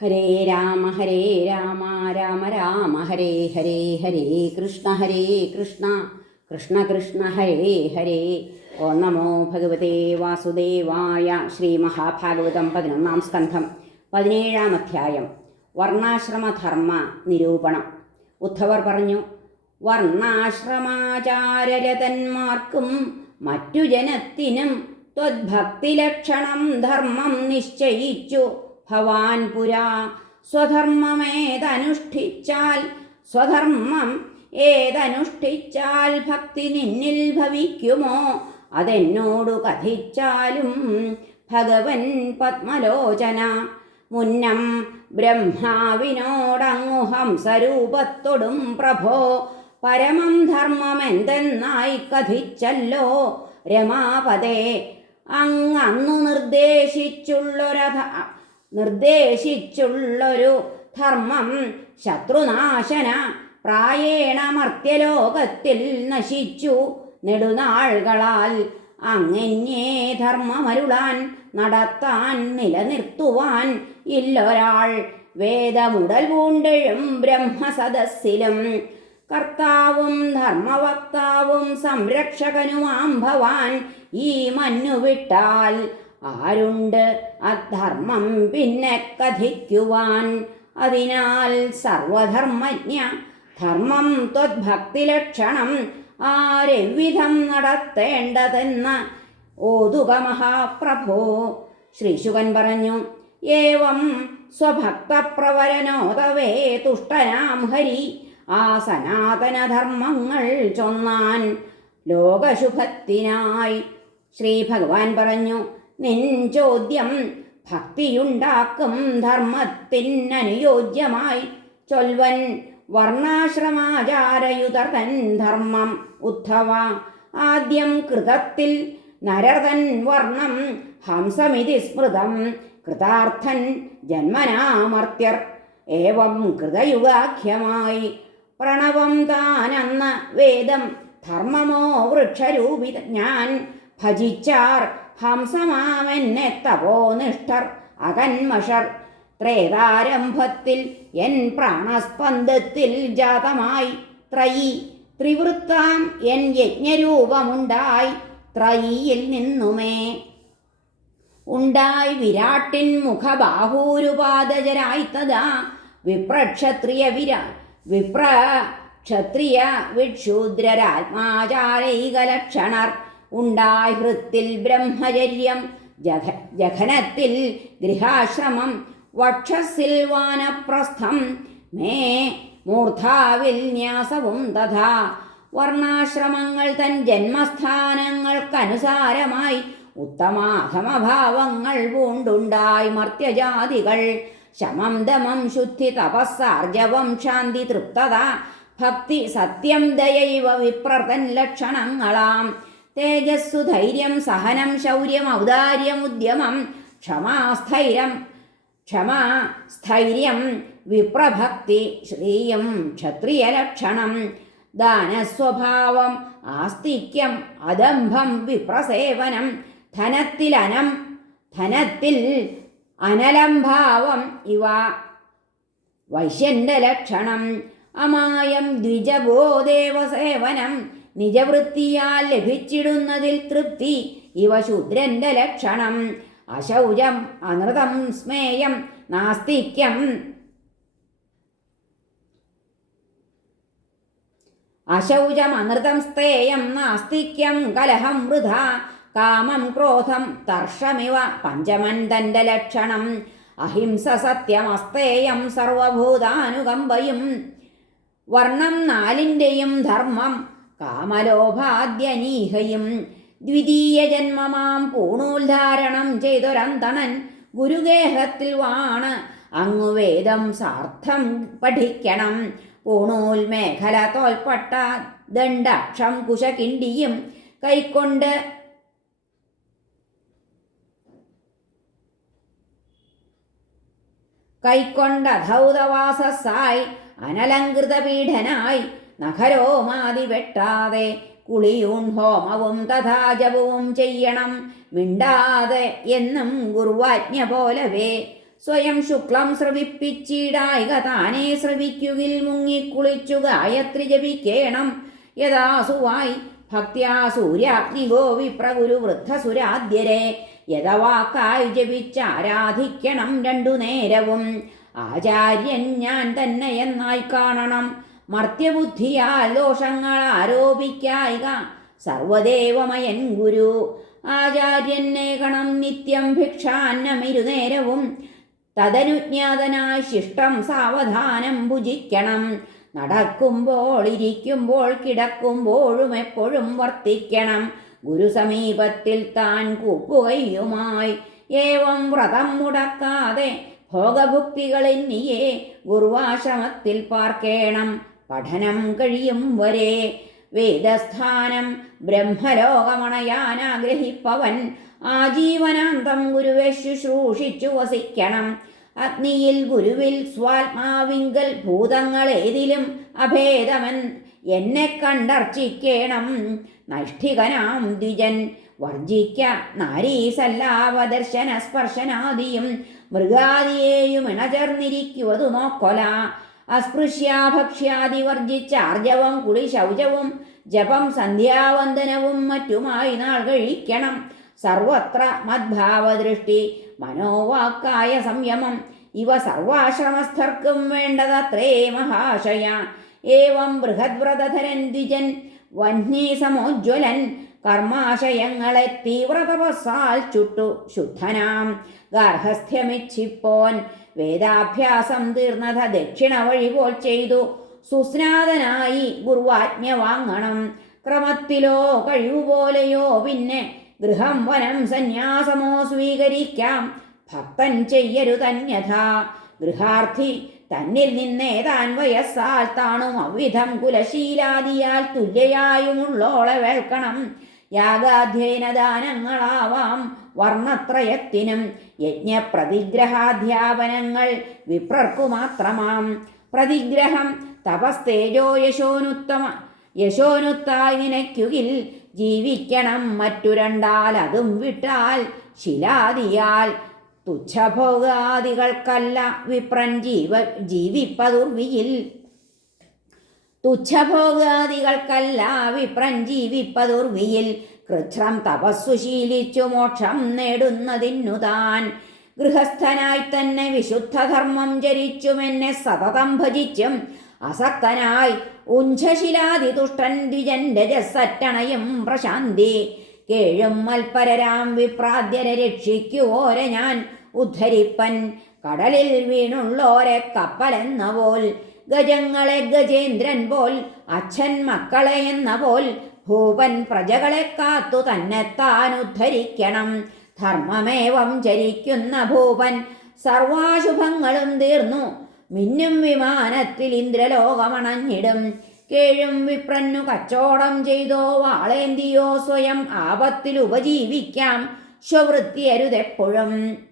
ഹരേ രാമ ഹരേ രാമ രാമ രാമ ഹരേ ഹരേ ഹരേ കൃഷ്ണ ഹരേ കൃഷ്ണ കൃഷ്ണ കൃഷ്ണ ഹരേ ഹരേ. ഓ നമോ ഭഗവതേ വാസുദേവായ ശ്രീ മഹാഭാഗവതം പതിനൊന്നാം സ്കന്ധം പതിനേഴാം അധ്യായം വർണാശ്രമധർമ്മ നിരൂപണം. ഉദ്ധവർ പറഞ്ഞു വർണാശ്രമാചാരരതന്മാർക്കും മറ്റു ജനത്തിനും ത്വദ്ഭക്തിലക്ഷണം ധർമ്മം നിശ്ചയിച്ചു. ഭവാൻ പുരാ. സ്വധർമ്മമേതനുഷ്ഠിച്ചാൽ സ്വധർമ്മം ഏതനുഷ്ഠിച്ചാൽ ഭക്തി നിന്നിൽ ഭവിക്കുമോ? അതെന്നോടു കഥിച്ചാലും ഭഗവൻ പത്മലോചന. മുന്നം ബ്രഹ്മാവിനോടങ്ങു ഹംസരൂപത്തൊടും പ്രഭോ. പരമം ധർമ്മമെന്തെന്നായി കഥിച്ചല്ലോ രമാപദേ. അങ്ങന്നു നിർദ്ദേശിച്ചുള്ളൊരഥ നിർദ്ദേശിച്ചുള്ളൊരു ധർമ്മം ശത്രുനാശന പ്രായേണ മർത്യലോകത്തിൽ നശിച്ചു നെടുനാളുകളാൽ അങ്ങന്യേ ധർമ്മമരുളാൻ നടത്താൻ നിലനിർത്തുവാൻ ഇല്ലൊരാൾ വേദമുടൽ പൂണ്ടഴും ബ്രഹ്മസദസ്സിലും. കർത്താവും ധർമ്മവക്താവും സംരക്ഷകനുമാം ഭവാൻ ഈ മഞ്ഞു വിട്ടാൽ ആരുണ്ട്? അധർമ്മം പിന്നെ കഥിക്കുവാൻ. അതിനാൽ സർവധർമ്മജ്ഞ ധർമ്മം ത്വദ്ഭക്തിലക്ഷണം ആരെവിധം നടത്തേണ്ടതെന്ന് ഓതുക മഹാപ്രഭോ. ശ്രീശുകൻ പറഞ്ഞു ഏവം സ്വഭക്തപ്രവരനോദവേ തുഷ്ടനാം ഹരി ആ സനാതനധർമ്മങ്ങൾ ചൊന്നാൻ ലോകശുഭത്തിനായി. ശ്രീ ഭഗവാൻ പറഞ്ഞു നിൻ ചോദ്യം ഭക്തിയുണ്ടാക്കും ധർമ്മത്തിനനുയോജ്യമായി ചൊൽവൻ വർണാശ്രമാചാരയുതൻ ധർമ്മം ഉദ്ധവ. ആദ്യം കൃതത്തിൽ നരതൻ വർണം ഹംസമിതി സ്മൃതം കൃതാർത്ഥൻ ജന്മനാമർത്യർ. ഏവം കൃതയുഗാഖ്യമായി. പ്രണവം താനെന്ന വേദം ധർമ്മമോ വൃക്ഷരൂപിത ഞാൻ ഭജിച്ചാർ. ഹംസമാമെന്നെ തപോനിഷ്ഠർ അകന്മഷർ. ത്രേതാരംഭത്തിൽ എൻ പ്രാണസ്പന്ദത്തിൽ ജാതമായി ത്രയി. ത്രിവൃത്താം എൻ യജ്ഞരൂപമുണ്ടായി ത്രയിയിൽ നിന്നുമേ. ഉണ്ടായി വിരാട്ടിൻ മുഖബാഹൂരുപാദജരായി തഥാ വിപ്രക്ഷത്രിയ വിരാ വിപ്ര ക്ഷത്രിയ വിക്ഷൂദ്രരാത്മാചാരൈകലക്ഷണർ ഉണ്ടായി ഹൃത്തിൽ ബ്രഹ്മചര്യം ജഘ ജഘനത്തിൽ ഗൃഹാശ്രമം വക്ഷസിൽ വാനപ്രസ്ഥം മേ മൂർധാവിൽ ന്യാസവും തഥാ. വർണാശ്രമങ്ങൾ തൻ ജന്മസ്ഥാനങ്ങൾക്കനുസാരമായി ഉത്തമാധമഭാവങ്ങൾ പൂണ്ടുണ്ടായി മർത്യജാതികൾ. ശമം ദമം ശുദ്ധി തപസ്സാർജവം ശാന്തി തൃപ്തത ഭക്തി സത്യം ദയൈവ വിപ്രതൻ ലക്ഷണങ്ങളാം. തേജസ്സു ധൈര്യം സഹനം ശൗര്യം ഔദാര്യം ഉദ്യമം ക്ഷമാസ്ഥൈര്യം ക്ഷമാ സ്ഥൈര്യം വിപ്രഭക്തി ശ്രീയം ക്ഷത്രിയലക്ഷണം ദാനസ്വഭാവം ആസ്തിക്യം അദംഭം വിപ്രസേവനം ധനത്തിലനം ധനത്തിൽ അനലംഭാവം ഇവ വൈശ്യന്റെ ലക്ഷണം അമായം ദ്വിജഗോദേവസേവനം നിജവൃത്തിയാൽ ലഭിച്ചിടുന്നതിൽ തൃപ്തി. ഇവ ശൂദ്രന്റെ ലക്ഷണം. അശൗചം അനൃതം സ്മേയം നാസ്തിക്യം. അശൗചം അനൃതം സ്തേയം നാസ്തിക്യം കലഹം വൃഥ കാമം ക്രോധം തർഷമിവ പഞ്ചമൻ തന്റെ ലക്ഷണം. അഹിംസ സത്യമസ്തേയം സർവഭൂതാനുകമ്പയും. വർണം നാലിന്റെയും ധർമ്മം. കാമലോഭാദ്യനീഹയും ദ്വിതീയ ജന്മമാം പൂണോദ്ധാരണം ചെയ്തൊരന്തണൻ ഗുരുഗേഹത്തിൽ വാണ്. അങ്ങു വേദം സാർത്ഥം പഠിക്കണം. പൂണൂൽ മേഖല തോൽപ്പട്ട ദണ്ഡാക്ഷം കുശകിണ്ടിയും കൈക്കൊണ്ട് കൈക്കൊണ്ട ധൗതവാസസായി അനലങ്കൃത പീഠനായി നഖരോമാതി വെട്ടാതെ കുളിയൂൺ ഹോമവും തഥാ ജപവും ചെയ്യണം. മിണ്ടാതെ എന്നും ഗുരുവാജ്ഞ പോലവേ. സ്വയം ശുക്ലം ശ്രവിപ്പിച്ചിടായിക താനേ ശ്രവിക്കുകിൽ മുങ്ങിക്കുളിച്ചു ഗായത്രി ജപിക്കേണം. യഥാസുവായി ഭക്ത്യാ സൂര്യാഗ്നിഗോ വിപ്രഗുരു വൃദ്ധസുരാദ്യരെ യഥവാക്കായി ജപിച്ചാരാധിക്കണം രണ്ടു നേരവും. ആചാര്യൻ ഞാൻ തന്നെ എന്നായി കാണണം. മർത്യബുദ്ധിയാൽ ദോഷങ്ങൾ ആരോപിക്കായിക സർവദേവമയൻ ഗുരു ആചാര്യനെ ഗണം നിത്യം ഭിക്ഷാന്നമിരുനേരവും തദനുജ്ഞാതനായി ശിഷ്ടം സാവധാനം ഭുജിക്കണം. നടക്കുമ്പോൾ ഇരിക്കുമ്പോൾ കിടക്കുമ്പോഴും എപ്പോഴും വർത്തിക്കണം. ഗുരുസമീപത്തിൽ താൻ കൂപ്പുകയുമായി. ഏവം വ്രതം മുടക്കാതെ ഭോഗഭുക്തികളിന്നിയെ ഗുരുവാശ്രമത്തിൽ പാർക്കേണം. പഠനം കഴിയും വരെ. വേദസ്ഥാനം ബ്രഹ്മലോകമണയാനാഗ്രഹിപ്പവൻ. ആജീവനാന്തം ഗുരുവെ ശുശ്രൂഷിച്ചു വസിക്കണം. അഗ്നിയിൽ ഗുരുവിൽ സ്വാത്മാവിങ്കൽ ഭൂതങ്ങളേതിലും അഭേദമൻ. എന്നെ കണ്ടർച്ചിക്കേണം നൈഷ്ഠികനാം ദ്വിജൻ. വർജിക്ക നാരീസല്ലാവദർശന സ്പർശനാദിയും മൃഗാദിയെയും ഇണചേർന്നിരിക്കുവതു നോക്കൊല അസ്പൃശ്യാഭക്ഷ്യാദി വർജിച്ചാർജവം കുളി ശൗചവും ജപം സന്ധ്യാവന്ദനവും മറ്റുമായി നാൾ കഴിക്കണം. സർവത്ര മദ്ഭാവദൃഷ്ടി മനോവാക്കായ സംയമം. ഇവ സർവാശ്രമസ്ഥർക്കും വേണ്ടതത്രേ മഹാശയ. ഏവം ബൃഹദ്വ്രതധരൻ ദ്വിജൻ വന്യേ സമോജ്വലൻ കർമാശയങ്ങളെ തീവ്രതപസാൽ ചുട്ടു ശുദ്ധനാം. ഗാർഹസ്ഥ്യമിച്ഛിപ്പോൻ വേദാഭ്യാസം തീർന്നത ദക്ഷിണ വഴി പോൽ ചെയ്തു. സുസ്നാതനായി ഗുരുവാജ്ഞ വാങ്ങണം. ക്രമത്തിലോ കഴിവുപോലെയോ പിന്നെ ഗൃഹം വനം സന്യാസമോ സ്വീകരിക്കാം. ഭക്തൻ ചെയ്യരുതന്യഥ ഗൃഹാർത്ഥി തന്നിൽ നിന്നേതാൻ വയസ്സാൽ താണും അവിധം കുലശീലാദിയാൽ തുല്യയായുമുള്ളോളെ വേൾക്കണം യാഗാധ്യയനദാനങ്ങളാവാം വർണത്രയത്തിനും യജ്ഞപ്രതിഗ്രഹാധ്യാപനങ്ങൾ വിപ്രർക്കു മാത്രമാം. പ്രതിഗ്രഹം തപസ്തേജോ യശോനുത്തമ യശോനുത്തായി നിനയ്ക്കുകിൽ ജീവിക്കണം മറ്റു രണ്ടാൽ അതും വിട്ടാൽ ശിലാദിയാൽ തുച്ഛഭോഗാദികൾക്കല്ല വിപ്രൻ ജീവ ജീവിപ്പതുർവിയിൽ തുച്ഛഭോഗാദികൾക്കല്ല വിപ്രൻ ജീവിപ്പതുർവിയിൽ കൃച്ഛ്രം തപസ്സു ശീലിച്ചു മോക്ഷം നേടുന്നതിനു താൻ ഗൃഹസ്ഥനായി തന്നെ വിശുദ്ധധർമ്മം ചരിച്ചുമെന്നെ സതതം ഭജിച്ചും അസക്തനായി ഉഞ്ചശിലാതി തുഷ്ടൻ ദ്വിജൻ രജസറ്റണയും പ്രശാന്തി. കേഴും മൽപരരാം വിപ്രാദ്യരെ രക്ഷിക്കുവോരെ ഞാൻ ഉദ്ധരിപ്പൻ. കടലിൽ വീണുള്ളോരെ കപ്പലെന്ന പോൽ ഗജങ്ങളെ ഗജേന്ദ്രൻ പോൽ അച്ഛൻ മക്കളെ എന്ന പോൽ ഭൂപൻ പ്രജകളെ കാത്തു തന്നെത്താൻ ഉദ്ധരിക്കണം. ധർമ്മമേവം ചരിക്കുന്ന ഭൂപൻ സർവാശുഭങ്ങളും തീർന്നു. മിന്നും വിമാനത്തിൽ ഇന്ദ്രലോകമണഞ്ഞിടും. കേഴും വിപ്രന്നു കച്ചോടം ചെയ്തോ വാളേന്തിയോ സ്വയം ആപത്തിൽ ഉപജീവിക്കാം. സ്വവൃത്തിയരുതെപ്പോഴും.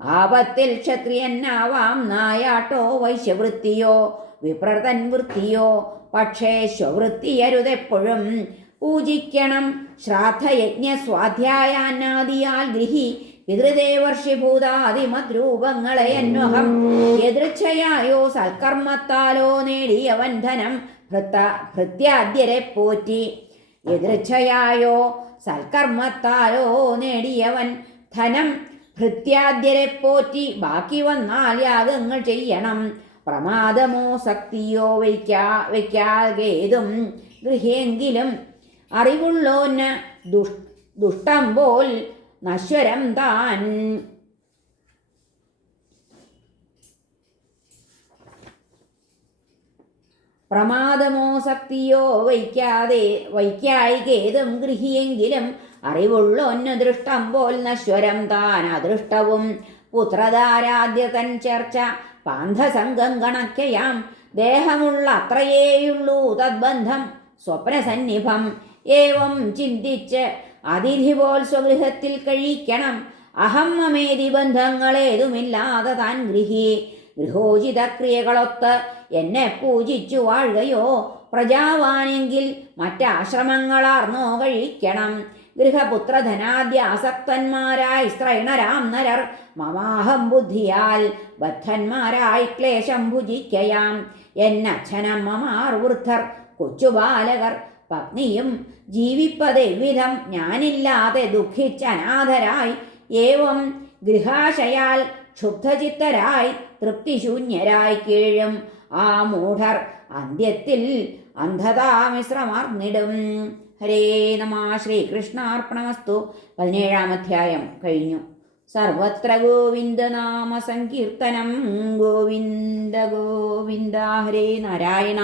ആപത്തിൽ ക്ഷത്രിയനാവാം നായാട്ടോ വൈശ്യവൃത്തിയോ വിപ്രതൻ വൃത്തിയോ. പക്ഷേ സ്വവൃത്തിയരുതെപ്പോഴും പൂജിക്കണം. ശ്രാദ്ധയജ്ഞ സ്വാധ്യായാനാദിയാൽ ഗൃഹി പിതൃദേവർഷിഭൂതാദിമദ്രൂപങ്ങളെ അന്വഹം. എതിർച്ഛയായോ സൽക്കർമ്മത്താലോ നേടിയവൻ ധനം ഭൃത്ത ഭൃത്യാദ്യരെ പോറ്റി. എതിർച്ഛയായോ സൽക്കർമ്മത്താലോ നേടിയവൻ ധനം ഭൃത്യാദ്യരെ പോറ്റി ബാക്കി വന്നാൽ യാഗങ്ങൾ ചെയ്യണം. പ്രമാദമോ ശക്തിയോ വയ്ക്കാ വയ്ക്കാകേതും ഗൃഹെങ്കിലും അറിവുള്ളോന് ദുഷ് ദുഷ്ടം പോൽ നശ്വരം താൻ. പ്രമാദമോ ശക്തിയോ വയ്ക്കാതെ വയ്ക്കായികേതും ഗൃഹിയെങ്കിലും അറിവുള്ളൊന്നു ദൃഷ്ടം പോൽ നശ്വരം താൻ അദൃഷ്ടവും. പുത്രധാരാദ്യ തൻ ചേർച്ച പാന്ധസംഘം കണക്കയാം. ദേഹമുള്ള അത്രയേയുള്ളൂ തദ്ബന്ധം. സ്വപ്നസന്നിഭം. ഏവം ചിന്തിച്ച് അതിഥി പോൽ സ്വഗൃഹത്തിൽ കഴിക്കണം. അഹം മമേതി ബന്ധങ്ങളേതുമില്ലാതെ താൻ ഗൃഹി. ഗൃഹോചിത ക്രിയകളൊത്ത് എന്നെ പൂജിച്ചു വാഴുകയോ. പ്രജാവാനെങ്കിൽ മറ്റാശ്രമങ്ങളാർന്നോ കഴിക്കണം. ഗൃഹപുത്രധനാദ്യ ആസക്തന്മാരായി സ്ത്രൈണരാം നരർ മമാഹം ബുദ്ധിയാൽ ബദ്ധന്മാരായി ക്ലേശം ഭുജിക്കയാം. എന്നച്ഛനം മമാർ വൃദ്ധർ കൊച്ചുബാലകർ പത്നിയും ജീവിപ്പതെവിധം ഞാനില്ലാതെ ദുഃഖിച്ചനാഥരായി ഏവം ഗൃഹാശയാൽ ക്ഷുബ്ധചിത്തരായി തൃപ്തിശൂന്യരായി കീഴും. ആ മൂഢർ അന്ത്യത്തിൽ അന്ധതാമിശ്രമർന്നിടും. ഹരേ നമ ശ്രീകൃഷ്ണാർപ്പണമസ്തു. പതിനേഴാം അധ്യായം കഴിഞ്ഞു. സർവത്ര ഗോവിന്ദനാമ സങ്കീർത്തനം. ഗോവിന്ദ ഗോവിന്ദ ഹരേ നാരായണ.